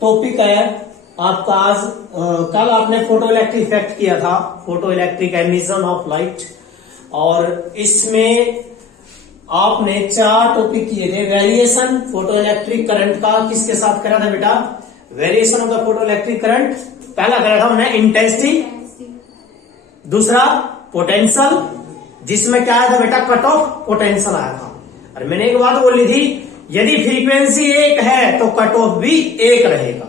Topic है आपका आज। कल आपने फोटो इलेक्ट्रिक इफेक्ट किया था, photo electric emission of light, और इसमें आपने 4 टॉपिक किए थे। वेरिएशन फोटो इलेक्ट्रिक करंट का किसके साथ करा था बेटा? Variation of the photo electric current पहला करा था हमने इंटेंसिटी, दूसरा पोटेंशियल, जिसमें क्या आया था बेटा? कट ऑफ पोटेंशियल आया था। और मैंने एक बात बोली थी, यदि फ्रीक्वेंसी एक है तो कट ऑफ भी एक रहेगा,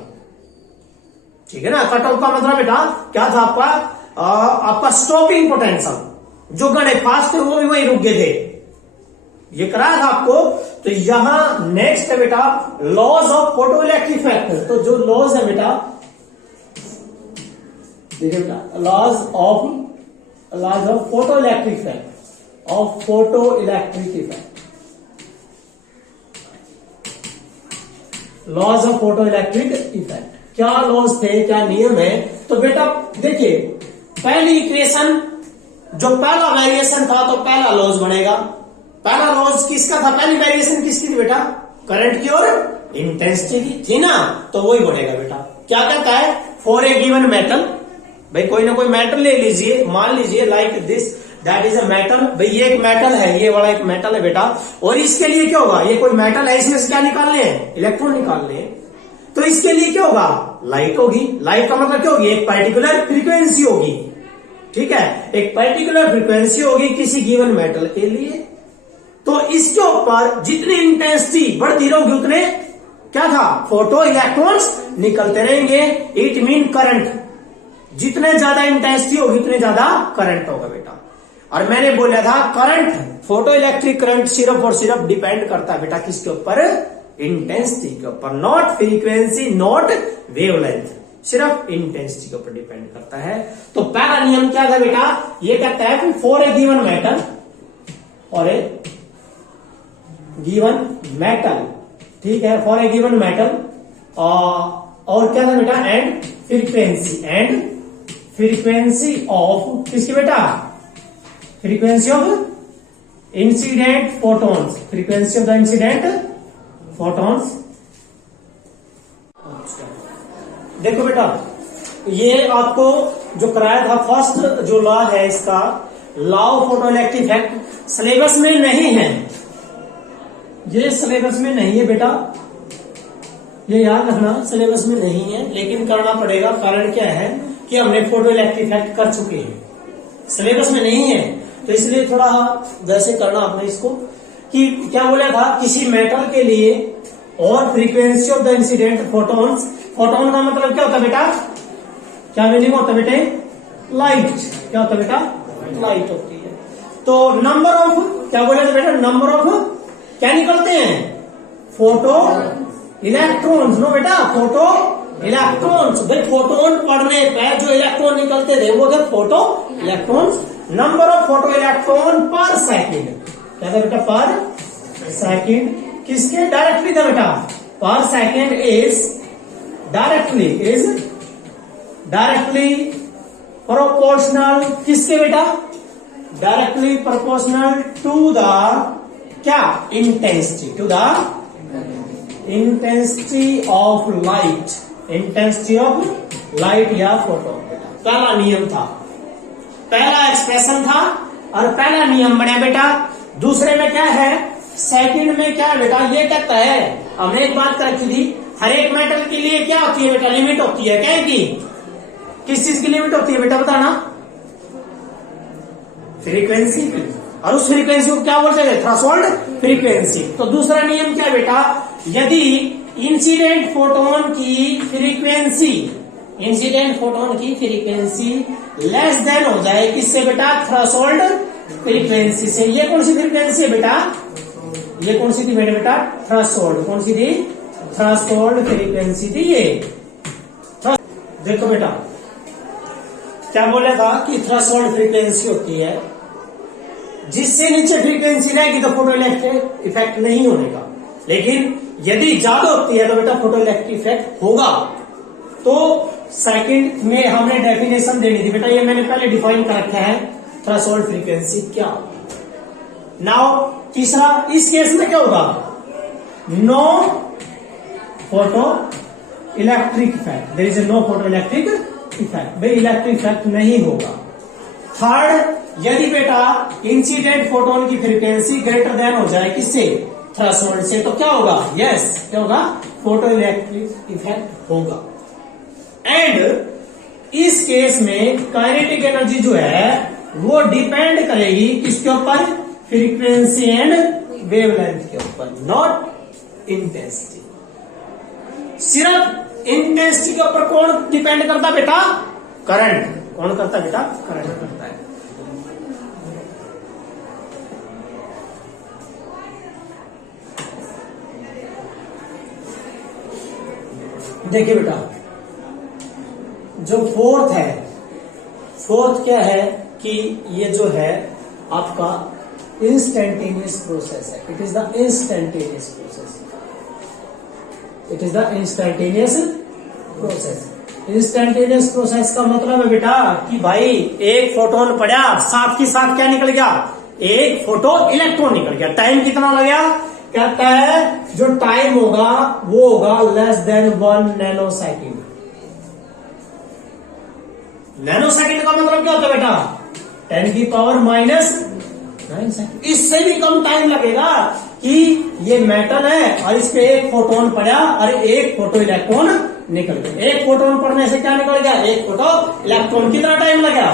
ठीक है ना। कट ऑफ का मतलब बेटा क्या था आपका स्टॉपिंग पोटेंशियल। जो गणे फास्ट थे वो भी वही रुक गए थे, ये कराया था आपको। तो यहां नेक्स्ट है बेटा laws of photo electric effect. तो जो लॉज है बेटा, देखिए बेटा, laws of photo electric effect, of photo electric effect, laws of photo electric effect. क्या लॉज थे, क्या नियम है? तो बेटा देखिए, पहली इक्वेशन जो पहला वेरिएशन था तो पहला लॉज बनेगा। पहला लॉज किसका था? पहली वेरिएशन किसकी थी बेटा? करंट की और इंटेंसिटी की थी ना, तो वही बनेगा बेटा। क्या कहता है? फॉर ए गिवन मेटल, भाई कोई ना कोई मेटल ले लीजिए, मान लीजिए like this that is a metal. भाई ये एक मेटल है, ये वाला एक मेटल है बेटा, और इसके लिए क्या होगा? ये कोई मेटल है, इसमें से क्या निकालने हैं? इलेक्ट्रॉन निकालने हैं। तो इसके लिए क्या होगा? लाइट होगी। लाइट का मतलब क्या होगी? एक पर्टिकुलर फ्रीक्वेंसी होगी, ठीक है, एक पर्टिकुलर फ्रीक्वेंसी होगी किसी गिवन मेटल के लिए। तो इसके ऊपर जितनी इंटेंसिटी बढ़ती रहेगी उतने क्या था? फोटो इलेक्ट्रॉन्स निकलते रहेंगे। इट मीन करंट, जितने ज्यादा इंटेंसिटी होगी उतने ज्यादा करंट होगा बेटा। और मैंने बोला था करंट, फोटो इलेक्ट्रिक करंट सिर्फ और सिर्फ डिपेंड करता है बेटा किसके ऊपर? इंटेंसिटी के ऊपर, नॉट फ्रीक्वेंसी, नॉट वेवलेंथ, सिर्फ इंटेंसिटी के ऊपर डिपेंड करता है। तो पहला नियम क्या था बेटा? ये कहता है कि फॉर ए गिवन मेटल, और ए गिवन मेटल, ठीक है, फॉर ए गिवन मेटल, और क्या था बेटा? एंड फ्रीक्वेंसी ऑफ किसकी बेटा? Frequency of incident photons, frequency of the incident photons. देखो बेटा, ये आपको जो कराया था फर्स्ट जो लॉ है इसका, law of photo electric effect, syllabus में नहीं है, ये सिलेबस में नहीं है बेटा, ये याद रखना, सिलेबस में नहीं है, लेकिन करना पड़ेगा। कारण क्या है कि हमने फोटो इलेक्ट्रिक इफेक्ट कर चुके हैं, सिलेबस में नहीं है, तो इसलिए थोड़ा वैसे करना आपने इसको। कि क्या बोला था? किसी मेटल के लिए और frequency of the incident photons. Photon का मतलब क्या होता है बेटा? क्या मीनिंग होता है बेटे? लाइट। क्या होता है बेटा? लाइट होती है। तो नंबर ऑफ, क्या बोले थे बेटा? नंबर ऑफ क्या निकलते हैं? फोटो इलेक्ट्रॉन्स, नो बेटा, फोटो इलेक्ट्रॉन्स। भाई फोटोन पढ़ने पर जो इलेक्ट्रॉन निकलते थे वो थे photo electrons. Number of photo electron पर सेकेंड, क्या था बेटा? पर सेकेंड। किसके? डायरेक्टली था बेटा, पर सेकेंड इज डायरेक्टली प्रोपोर्शनल, किसके बेटा? डायरेक्टली प्रोपोर्शनल टू द क्या? Intensity, to the intensity of light, intensity of light या फोटोन। पहला नियम था, पहला एक्सप्रेशन था और पहला नियम बना बेटा। दूसरे में क्या है? सेकंड में क्या है बेटा? ये कहता है, हमने एक बात कर रखी थी, हर एक मेटल के लिए क्या होती है बेटा? लिमिट होती है। क्या की? किस चीज की लिमिट होती है बेटा? बताना। फ्रीक्वेंसी की। और उस फ्रीक्वेंसी को क्या बोलते हैं? Threshold frequency. तो दूसरा नियम क्या है बेटा? यदि इंसिडेंट फोटोन की फ्रीक्वेंसी, इंसिडेंट फोटोन की फ्रीक्वेंसी लेस देन हो जाए किससे बेटा? थ्रेशोल्ड फ्रीक्वेंसी से। ये कौन सी फ्रीक्वेंसी है बेटा? ये कौन सी थी बेटा? थ्रेशोल्ड। कौन सी थी? थ्रेशोल्ड फ्रीक्वेंसी थी ये। देखो बेटा, क्या बोला था कि थ्रेशोल्ड फ्रीक्वेंसी होती है, जिससे नीचे फ्रीक्वेंसी रहेगी तो फोटो इलेक्ट्रिक इफेक्ट नहीं होने का। लेकिन यदि ज्यादा होती है तो बेटा फोटो इलेक्ट्रिक इफेक्ट होगा। तो सेकंड में हमने डेफिनेशन देनी थी बेटा, ये मैंने पहले डिफाइन कर रखा है, थ्रेशोल्ड फ्रीक्वेंसी क्या। नाउ तीसरा, इस केस में क्या होगा? No photo electric effect, there is no photo electric effect, भाई इलेक्ट्रिक इफेक्ट नहीं होगा। थर्ड, यदि बेटा इंसिडेंट फोटोन की फ्रीक्वेंसी ग्रेटर देन हो जाए किससे, थ्रेशोल्ड से, तो क्या होगा, यस क्या होगा, फोटो इलेक्ट्रिक इफेक्ट होगा। एंड इस केस में काइनेटिक एनर्जी जो है वो डिपेंड करेगी किसके ऊपर, फ्रीक्वेंसी एंड वेवलेंथ के ऊपर, नॉट इंटेंसिटी। सिर्फ इंटेंसिटी के ऊपर कौन डिपेंड करता बेटा, करंट। कौन करता बेटा, करंट करता है। देखिए बेटा जो फोर्थ है, फोर्थ क्या है कि ये जो है आपका इंस्टेंटेनियस प्रोसेस है, it is the instantaneous process, it is the instantaneous process. Instantaneous process का मतलब है बेटा कि भाई एक फोटोन पड़ा, साथ के साथ क्या निकल गया, एक फोटो इलेक्ट्रॉन निकल गया। टाइम कितना लगा, कहता है जो टाइम होगा वो होगा less than 1 nano second. Nano second का मतलब क्या होता है बेटा, 10 की पावर माइनस 9 सेकेंड। इससे भी कम टाइम लगेगा कि ये मेटल है और इस पे एक फोटोन पड़ा और एक फोटो इलेक्ट्रॉन निकल गया। एक फोटोन पड़ने से क्या निकल गया, एक फोटो इलेक्ट्रॉन। कितना टाइम लगा,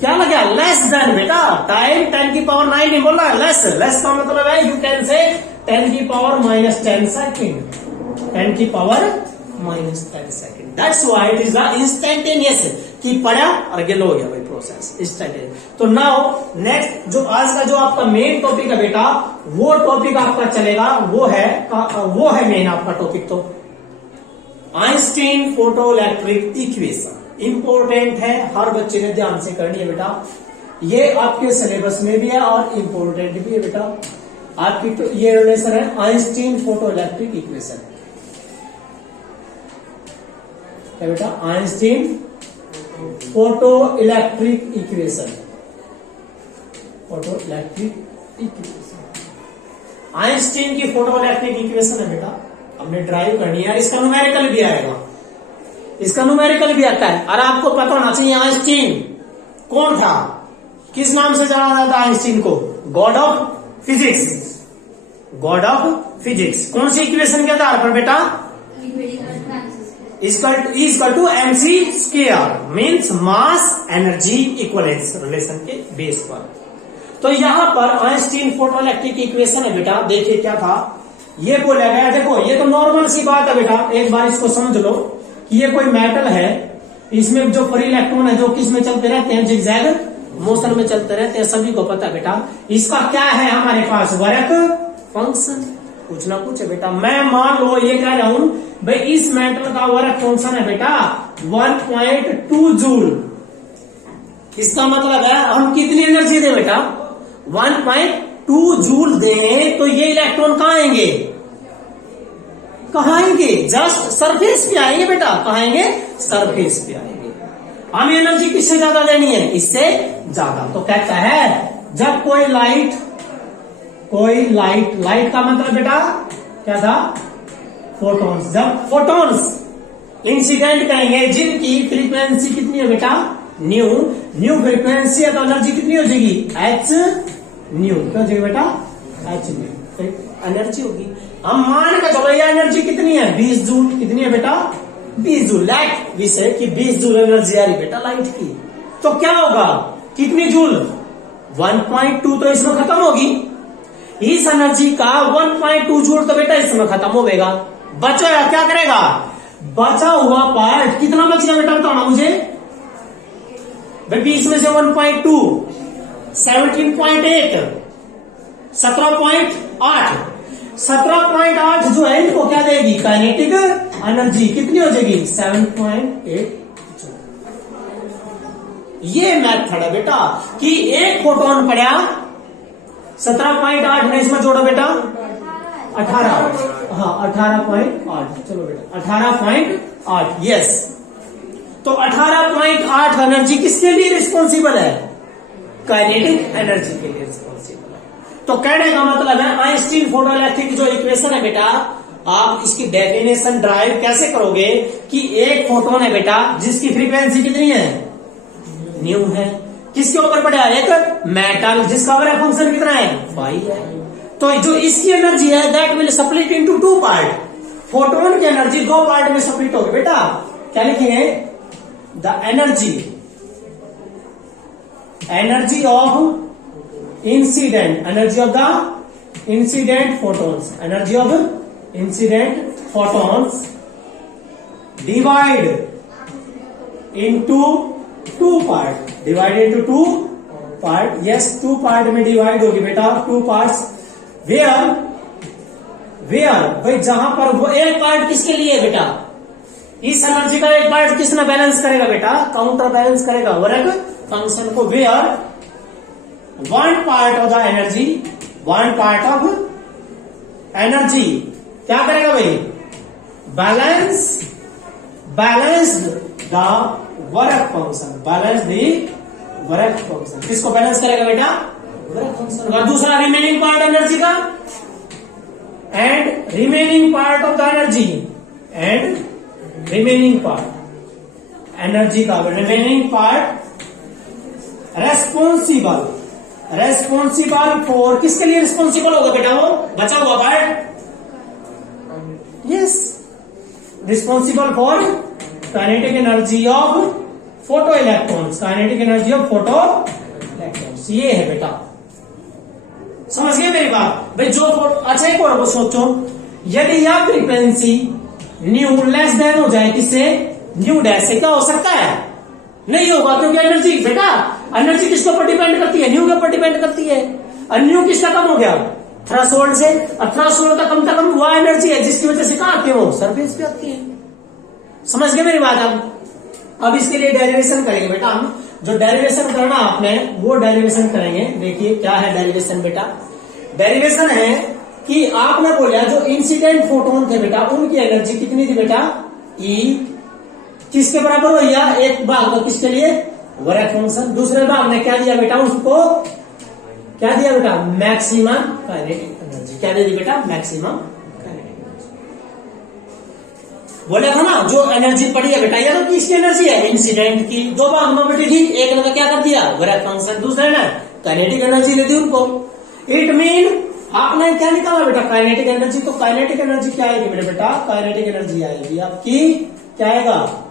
क्या लगा, लेस देन बेटा। टाइम 10 की पावर 9 नहीं बोल रहा, लेस। लेस का मतलब है यू कैन से 10 की पावर माइनस 10 सेकेंड, 10 की power minus 10 second. That's why it is the instantaneous, कि पड़ा और गेलो हो गया भाई प्रोसेस, इंस्टेंटेनियस। तो नाउ नेक्स्ट जो आज का जो आपका मेन टॉपिक है बेटा, वो टॉपिक आपका चलेगा, वो है मेन आपका टॉपिक तो Einstein photo electric equation. Important है, हर बच्चे ने ध्यान से करनी है बेटा। ये आपके सिलेबस में भी है और इंपॉर्टेंट भी है बेटा। आपकी तो ये रिलेशन है आइंस्टीन फोटो इलेक्ट्रिक इक्वेशन, क्या बेटा, Einstein photo electric equation, photo electric equation. Einstein की फोटो इलेक्ट्रिक इक्वेशन है बेटा, हमने ड्राइव करनी है। इसका न्यूमेरिकल भी आएगा, इसका न्यूमेरिकल भी आता है। और आपको पता होना चाहिए आइंस्टीन कौन था, किस नाम से जाना जाता है आइंस्टीन को, god of physics, god of physics. कौन सी इक्वेशन के आधार पर बेटा, equal to mc square, means mass energy equivalence relation के बेस पर। तो यहां पर आइंस्टीन फोटो इलेक्ट्रिक इक्वेशन है बेटा। देखिए क्या था, ये बोला गया, देखो ये तो नॉर्मल सी बात है बेटा, एक बार इसको समझ लो कि ये कोई मेटल है, इसमें जो फ्री इलेक्ट्रॉन है जो किस में चलते रहते हैं, जिगजैग मोशन में चलते रहते हैं, सभी को पता है बेटा। इसका क्या है हमारे पास, वर्क फंक्शन, कुछ ना कुछ है बेटा। मैं मान लो ये कह रहा हूं भाई इस मेटल का वर्क फंक्शन है बेटा 1.2 जूल। इसका मतलब है हम कितनी एनर्जी दें बेटा, 1.2 जूल दें, तो ये इलेक्ट्रॉन कहां आएंगे, कहां आएंगे, जस्ट सरफेस पे आएंगे बेटा। कहां आएंगे, सरफेस पे आएंगे। हमें एनर्जी किससे ज्यादा देनी है, इससे ज्यादा। तो कहता है जब कोई लाइट का मतलब बेटा क्या था, फोटॉन्स। जब फोटॉन्स इंसिडेंट करेंगे जिनकी फ्रीक्वेंसी कितनी है बेटा, न्यू फ्रीक्वेंसी है, तो एनर्जी कितनी हो जाएगी, एच न्यू। क्या हो जाएगी बेटा, एच न्यू एनर्जी होगी। हम मान के चलो ये एनर्जी कितनी है, 20 जूल। कितनी है बेटा, 20 जूल। लाइट विषय की 20 जूल एनर्जी आ रही बेटा लाइट की, तो क्या होगा, कितनी जूल, 1.2 तो इसमें खत्म होगी। इस एनर्जी का 1.2 जूल तो बेटा इसमें खत्म हो गएगा। बचा क्या करेगा, बचा हुआ पार्ट कितना बच गया बेटा, बताओ ना मुझे भाई। 20 में से 1.2 17.8 17.8 17.8 जो है इनको क्या देगी, काइनेटिक एनर्जी। कितनी हो जाएगी, 7.8। ये मेथड है बेटा कि एक फोटोन पड़ा 17.8 में, इसमें जोड़ो बेटा 18, हाँ 18.8, चलो बेटा 18.8, यस। तो 18.8 एनर्जी किसके लिए रिस्पॉन्सिबल है, काइनेटिक एनर्जी के लिए रिस्पॉन्सिबल है। तो कहने का मतलब है आइंस्टीन फोटो इलेक्ट्रिक जो इक्वेशन है बेटा आप इसकी डेफिनेशन ड्राइव कैसे करोगे कि एक फोटोन है बेटा जिसकी फ्रीक्वेंसी कितनी है, न्यू है। किसके ऊपर पड़ा है, एक मेटल जिसका वर्क फंक्शन कितना है, 5 है। तो जो इसकी एनर्जी है that will split into 2 part. Photon की एनर्जी 2 पार्ट में स्प्लिट होगी बेटा। क्या लिखेंगे, the energy of incident, energy of the incident photons, energy of incident photons divide into 2 part, divide into 2 part. Yes, 2 part में divide होगी बेटा, 2 parts. Where भाई जहां पर वो एक पार्ट किसके लिए है बेटा, इस एनर्जी का एक पार्ट किसने बैलेंस करेगा बेटा, काउंटर बैलेंस करेगा वर्क फंक्शन को। Where 1 part of the energy, 1 part of energy क्या करेगा भाई, balance the work function, balance the work function. किसको बैलेंस करेगा बेटा, वर्क फंक्शन। और दूसरा रिमेनिंग पार्ट एनर्जी का, and remaining part of the energy, and remaining part energy का, रिमेनिंग पार्ट रेस्पॉन्सिबल फॉर, किसके लिए रिस्पॉन्सिबल होगा बेटा, वो बचा हुआ part, yes, responsible for kinetic energy of photo electrons, kinetic energy of photo electrons. ये है बेटा, समझ गए मेरी बात भाई। जो अच्छा एक और सोचो, यदि यह फ्रीक्वेंसी न्यू लेस देन हो जाए किससे, न्यू डैश से, क्या हो सकता है, नहीं होगा, क्योंकि एनर्जी बेटा, एनर्जी किसके ऊपर डिपेंड करती है, न्यू के ऊपर डिपेंड करती है। और न्यू किसका कम हो गया, थ्रेशोल्ड से, और थ्रेशोल्ड का कम वह एनर्जी है जिसकी वजह से कहां आती है, वो सरफेस पे आती है। समझ गए मेरी बात। अब इसके लिए डेरिवेशन करेंगे बेटा हम, जो डेरिवेशन करना आपने वो डेरिवेशन करेंगे। देखिए क्या है डेरिवेशन बेटा, डेरिवेशन है कि आपने बोला जो इंसिडेंट फोटोन थे बेटा उनकी एनर्जी कितनी थी बेटा, ई किसके बराबर हो गया, एक भाग तो किसके लिए, वर्क फंक्शन। दूसरे भाग ने क्या दिया बेटा, उसको क्या दिया बेटा, मैक्सिमम काइनेटिक एनर्जी। क्या दे दी बेटा, मैक्सिमम काइनेटिक एनर्जी। बोले था ना जो एनर्जी पड़ी है बेटा, ये तो किसकी एनर्जी है, इंसिडेंट की। 2 भाग में बटी थी, एक ने तो क्या कर दिया, वर्क फंक्शन, दूसरे ने काइनेटिक एनर्जी दे दी उनको। इट मीन आपने क्या निकाला बेटा, काइनेटिक एनर्जी। तो काइनेटिक एनर्जी क्या आएगी मेरे बेटा, काइनेटिक एनर्जी आएगी आपकी, क्या आएगा,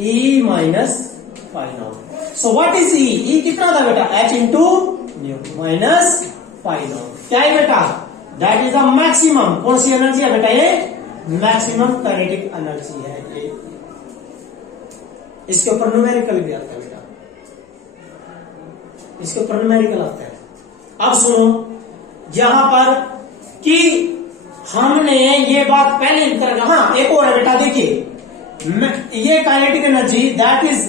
E minus five. So what is E, E कितना था बेटा, H into new minus five. क्या है बेटा, दैट इज द मैक्सिमम, कौन सी एनर्जी है बेटा, ये मैक्सिमम काइनेटिक एनर्जी है ये। इसके ऊपर न्यूमेरिकल भी आता है बेटा, इसके ऊपर न्यूमेरिकल आता है। अब सुनो यहां पर कि हमने ये बात पहले कर, हाँ एक और है बेटा, देखिए ये kinetic energy that is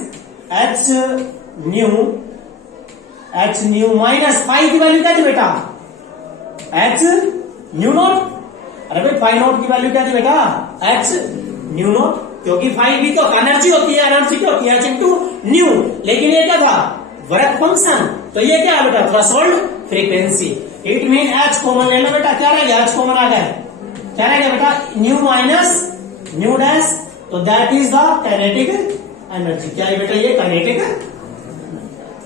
H nu minus 5 की वैल्यू क्या थी बेटा, H न्यू नॉट। अरे भाई 5 नॉट की वैल्यू क्या थी बेटा, H न्यू नॉट, क्योंकि 5 भी तो एनर्जी होती है, एनर्जी क्या होती है, H इंटू न्यू। लेकिन ये क्या था, वर्क फंक्शन। तो ये क्या है बेटा, threshold frequency. It mean H common लेना बेटा, क्या रह गया, H कॉमन आ गया, क्या रह गया बेटा, न्यू माइनस न्यू डैश। तो that is the kinetic energy. क्या है बेटा, ये काइनेटिक।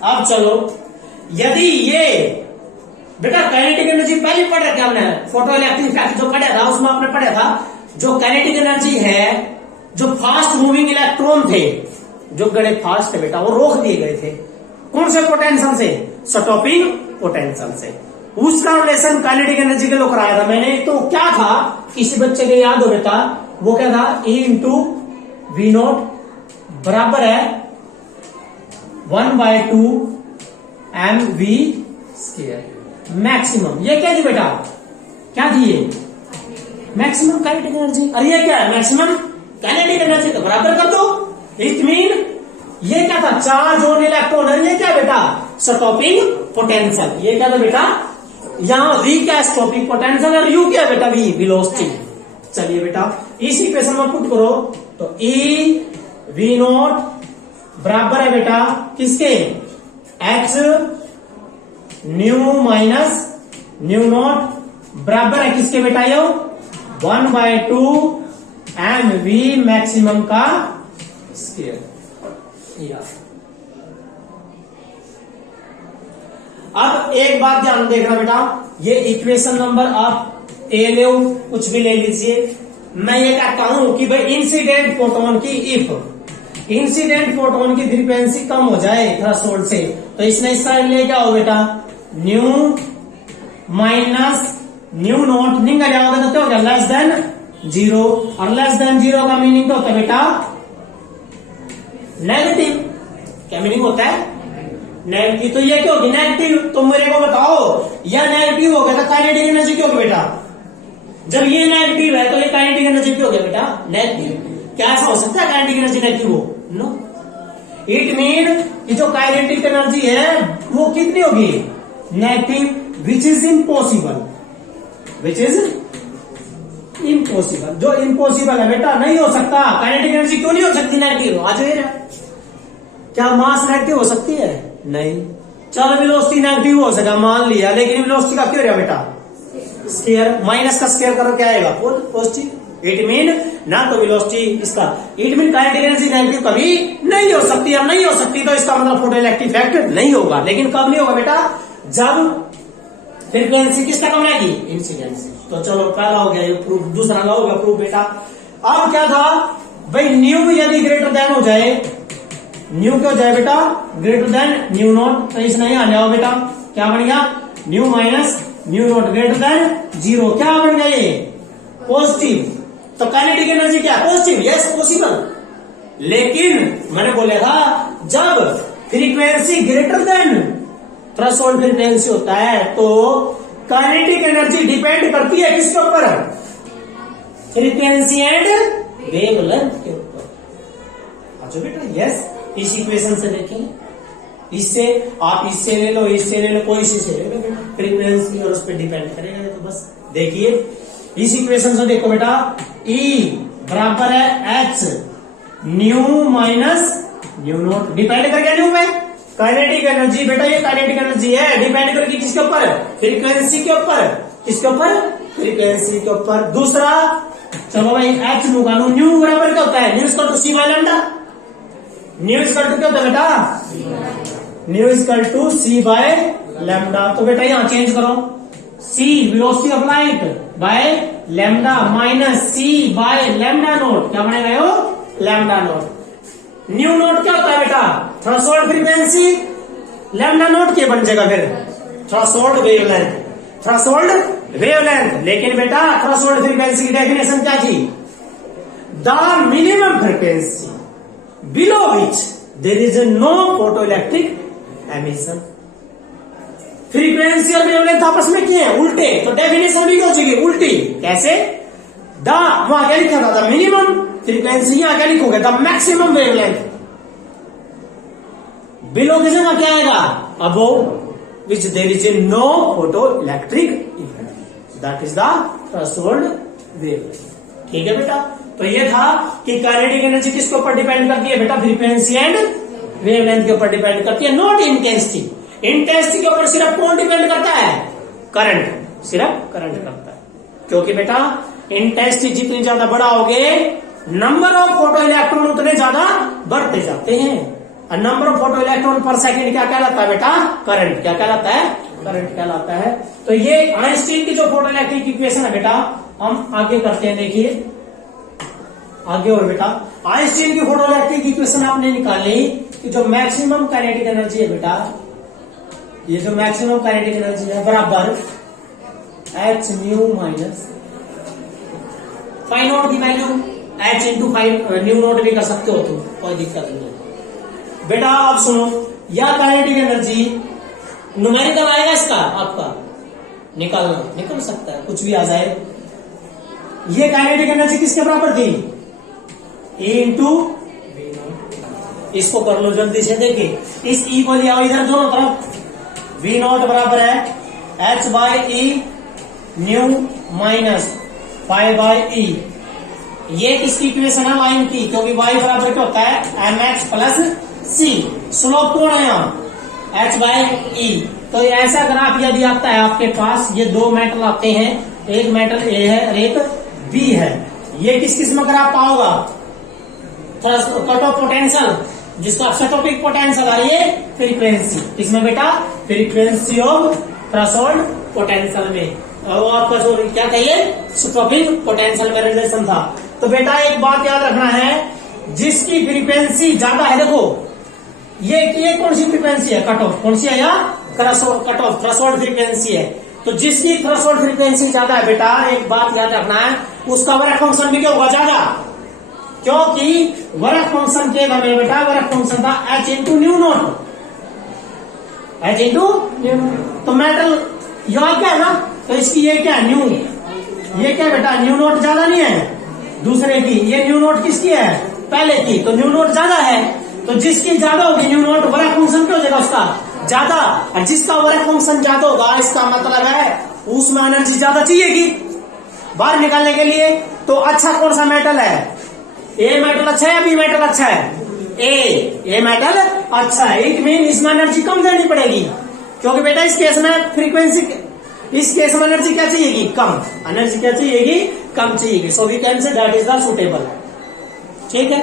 अब चलो यदि ये बेटा काइनेटिक एनर्जी पहले पढ़ रखे हमने, फोटो इलेक्ट्रिक इफेक्ट जो पढ़ा था उसमें आपने पढ़ा था, जो काइनेटिक एनर्जी है, जो फास्ट मूविंग इलेक्ट्रॉन थे जो बड़े फास्ट है बेटा, वो रोक दिए गए थे कौन से पोटेंशियल से, स्टॉपिंग पोटेंशियल से। उसका रिलेशन काइनेटिक एनर्जी के लिए कराया था मैंने। तो क्या था, किसी बच्चे के याद हो बेटा, वो क्या था, E इंटू वी नॉट बराबर है 1/2 mv स्क्वायर मैक्सिमम। ये क्या थी बेटा, क्या थी ये, मैक्सिमम काइनेटिक एनर्जी। और ये क्या है, मैक्सिमम काइनेटिक एनर्जी। तो बराबर कर दो। इट मीन ये क्या था, चार्ज ऑन इलेक्ट्रॉन। और ये क्या बेटा, स्टॉपिंग पोटेंशियल। ये क्या था बेटा, यहां V क्या स्टॉपिंग पोटेंशियल और U क्या बेटा, V वेलोसिटी। चलिए बेटा इस इक्वेशन में पुट करो तो E V नॉट बराबर है बेटा किसके, H nu minus new not बराबर है किसके बेटा, यो 1/2 mv मैक्सिमम का स्क्वायर। अब एक बात ध्यान देखना बेटा, ये इक्वेशन नंबर आप ए ले कुछ भी ले लीजिए। मैं ये कहता हूं कि भाई इंसिडेंट फोटोन की इंसिडेंट फोटोन की फ्रीक्वेंसी कम हो जाए थ्रेशोल्ड से, तो इसने इस साइड ले क्या हो बेटा, न्यू माइनस न्यू नॉट निकल जाओगे तो क्या हो गया, लेस देन 0। और लेस देन 0 का मीनिंग क्या होता है बेटा, नेगेटिव। क्या मीनिंग होता है, नेगेटिव। तो ये क्या होगी, नेगेटिव। तुम मेरे को बताओ, यह नेगेटिव हो गया तो काइनेटिक एनर्जी क्या होगी बेटा, जब ये नेगेटिव है तो ये काइनेटिक एनर्जी क्या हो गया बेटा, नेगेटिव। क्या ऐसा हो सकता है काइनेटिक एनर्जी नेगेटिव हो, नो। इट मीन कि जो काइनेटिक एनर्जी है वो कितनी होगी, negative, which is impossible, which is impossible. जो इम्पॉसिबल है बेटा, नहीं हो सकता। काइनेटिक एनर्जी क्यों नहीं हो सकती नेगेटिव, आज ये क्या मास नेगेटिव हो सकती है, नहीं। चलो वेलोसिटी नेगेटिव हो सका मान लिया, लेकिन वेलोसिटी का क्यों रहा बेटा, स्क्वायर। माइनस का स्क्वायर करो क्या आएगा, पॉजिटिव। इट मीन ना तो वेलोसिटी इसका, it mean kinetic energy negative कभी नहीं हो सकती। अब नहीं हो सकती तो इसका मतलब फोटोइलेक्ट्रिक इफेक्ट नहीं होगा। लेकिन कब नहीं होगा बेटा, जब फ्रीक्वेंसी किसका कम आएगी, इंसिडेंस। तो चलो पहला हो गया ये प्रूफ, दूसरा हो गया प्रूफ बेटा। अब क्या था भाई, न्यू यदि ग्रेटर देन हो जाए, न्यू क्या हो जाए बेटा, ग्रेटर देन न्यू नॉट, तो इसने यहां जाओ बेटा, क्या बन गया, new minus new not greater than 0। क्या बन गया ये, पॉजिटिव। तो काइनेटिक एनर्जी क्या, पॉजिटिव, यस पॉसिबल। लेकिन मैंने बोला था जब frequency greater then threshold frequency होता है तो काइनेटिक एनर्जी डिपेंड करती है किसके ऊपर, फ्रीक्वेंसी एंड वेवलेंथ के ऊपर। अच्छा बेटा, यस। इस इक्वेशन से देखें, इससे आप इससे ले लो, इससे ले लो, कोई से ले लो बेटा, फ्रीक्वेंसी और उस पर डिपेंड करेगा। तो बस देखिए इस इक्वेशन से देखो बेटा, E बराबर है H nu minus new not, depend कर गया न्यू पे। काइनेटिक एनर्जी बेटा, ये काइनेटिक एनर्जी है, डिपेंड करेगी किसके ऊपर, फ्रीक्वेंसी के ऊपर। किसके ऊपर, फ्रीक्वेंसी के ऊपर। दूसरा चलो भाई H निकालो, न्यू बराबर क्या होता है, nu equal to c by lambda. Nu equal to क्या होता है बेटा, nu equal to c by lambda. तो बेटा यहां चेंज करो, c velocity of light by lambda minus c by lambda naught, क्या बनेगा यो, लैम्डा नोट। न्यू नोट क्या होता है बेटा, थ्रेशोल्ड फ्रीक्वेंसी, लैम्डा नोट क्या बन जाएगा फिर, थ्रेशोल्ड वेवलेंथ, थ्रेशोल्ड वेवलेंथ। लेकिन बेटा थ्रेशोल्ड फ्रीक्वेंसी की डेफिनेशन क्या थी, the minimum frequency below which there is no photoelectric emission. Frequency और वेवलेंथ आपस में क्या है, उल्टे। तो डेफिनेशन भी क्या हो जाएगी, उल्टी। कैसे, द वहां क्या लिखा था, द मिनिमम फ्रीक्वेंसी, यहां क्या लिखोगे, द मैक्सिमम वेवलेंथ। बिलो की जगह क्या आएगा, above which there is no photo electric effect, that is the threshold wavelength. ठीक है बेटा, तो ये था कि काइनेटिक एनर्जी किसके ऊपर डिपेंड करती है बेटा, फ्रीक्वेंसी एंड वेवलेंथ के ऊपर डिपेंड करती है, नॉट इंटेंसिटी। इंटेंसिटी के ऊपर सिर्फ कौन डिपेंड करता है, करंट, सिर्फ करंट करता है। क्योंकि बेटा इंटेंसिटी जितनी ज्यादा बढ़ाओगे, नंबर ऑफ फोटो इलेक्ट्रॉन उतने ज्यादा बढ़ते जाते हैं। और नंबर ऑफ फोटो इलेक्ट्रॉन पर सेकंड क्या कहलाता है बेटा, करंट। क्या कहलाता है, करंट कहलाता है। तो ये आइंस्टीन की जो फोटो इलेक्ट्रिक इक्वेशन है बेटा, हम आगे करते हैं, देखिए आगे। और बेटा आइंस्टीन की फोटो इलेक्ट्रिक इक्वेशन आपने निकाली कि जो मैक्सिमम काइनेटिक एनर्जी है बेटा, ये जो मैक्सिमम काइनेटिक एनर्जी है बराबर H nu minus phi naught की value H into phi nu naught भी कर सकते हो तुम, कोई दिक्कत नहीं बेटा। अब सुनो, यह काइनेटिक एनर्जी न्यूमेरिकल आएगा इसका, आपका निकालना निकल सकता है, कुछ भी आ जाए। ये काइनेटिक एनर्जी किसके बराबर थी, E इंटू वी नॉट। इसको कर लो जल्दी से, देखिए इस E को लिया इधर दोनों तरफ, वी नॉट बराबर है H by E nu minus 5 by E। ये किसकी इक्वेशन है, लाइन की, क्योंकि y बराबर क्या होता है, mx प्लस c। स्लोप कौन है यहाँ, h बाय E। तो ऐसा ग्राफ यदि आता है आपके पास, ये दो मेटल आते हैं, एक मेटल A है और एक बी है। ये किस किस में अगर आप पाओगा कट ऑफ पोटेंशियल, जिसको सेटोपिक पोटेंशियल और ये फ्रीक्वेंसी, इसमें बेटा फ्रीक्वेंसी ऑफ थ्रेशोल्ड पोटेंशियल में, और वो आपका जो क्या कहिए सेटोपिक पोटेंशियल में रिलेशन था। तो बेटा एक बात याद रखना है, जिसकी फ्रीक्वेंसी ज्यादा है, देखो ये कौन सी फ्रीक्वेंसी है, कट ऑफ कौन सी है, या कट ऑफ थ्रेशोल्ड फ्रीक्वेंसी है। तो जिसकी थ्रेशोल्ड फ्रीक्वेंसी ज्यादा है बेटा, एक बात याद रखना है, उसका वर्क फंक्शन भी क्या होगा, ज्यादा, क्योंकि वर्क फंक्शन के में बेटा वर्क फंक्शन था h into new note, h into तो मेटल यह क्या है ना, तो इसकी ये क्या है न्यू, ये क्या बेटा न्यू नोट ज्यादा नहीं है दूसरे की, ये न्यू नोट किसकी है पहले की, तो न्यू नोट ज्यादा है, तो जिसकी ज्यादा होगी न्यू नोट वर्क फंक्शन क्या हो जाएगा उसका ज्यादा, और जिसका वर्क फंक्शन ज्यादा होगा इसका मतलब है उसमें एनर्जी ज्यादा चाहिएगी बाहर निकालने के लिए। तो अच्छा कौन सा मेटल है, ए मेटल अच्छा है या बी मेटल अच्छा है, ए मेटल अच्छा है, इट मीन इसमें एनर्जी कम देनी पड़ेगी, क्योंकि बेटा इस केस में फ्रीक्वेंसी, इस केस में एनर्जी क्या चाहिएगी कम, एनर्जी क्या चाहिएगी कम चाहिएगी। So we can say that is the suitable, ठीक है।